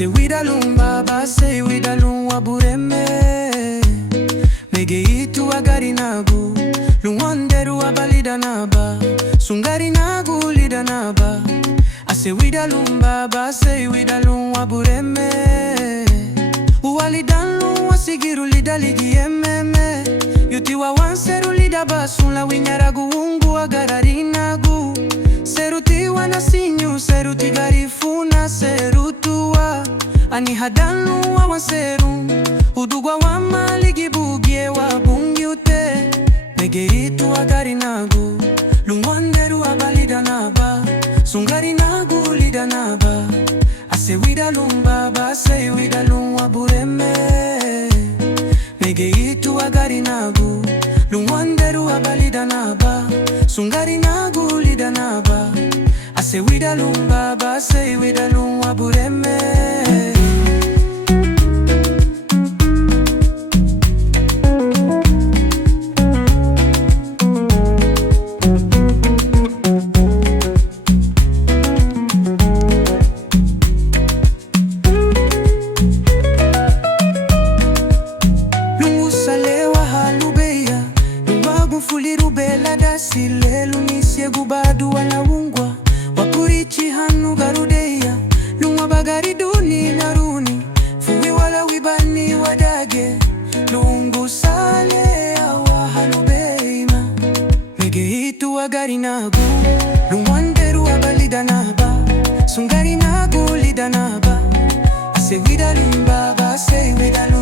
Ase widalum baba, say widalum wabureme. Mege itu agari nagu, luwanderu abalida naba. Sungari nagu lida naba. Ase widalum baba, say widalum wabureme. Uwalidanlu wasigiru lida ligi ememe. Yutiwa wanseru lida basun la winyaragu ungu agarari nagu. Serutiwa na sinyu, seruti garifuna serutua. Ani hadanu wa wanseru, udugwa wa maligi bugie wa bungi ute. Mege itu agari nagu, lungwanderu abalida naba. Sungari nagu lida naba. Ase widalum baba, ase widalum wabureme. Mege itu agari nagu, lungwanderu abalida naba. Sungari nagu lida naba. Ase widalum baba, ase widalum wabureme. Silelu nisiegu badu wanawungwa wakurichi hanu garudeya lungwa bagari duni naruni fuwi wala wibani wadage lungu sale awa halubeima. Mege itu wagari nagu lungwanderu abalida naba. Sungari nagu lida naba. Ase widalum baba, ase widalum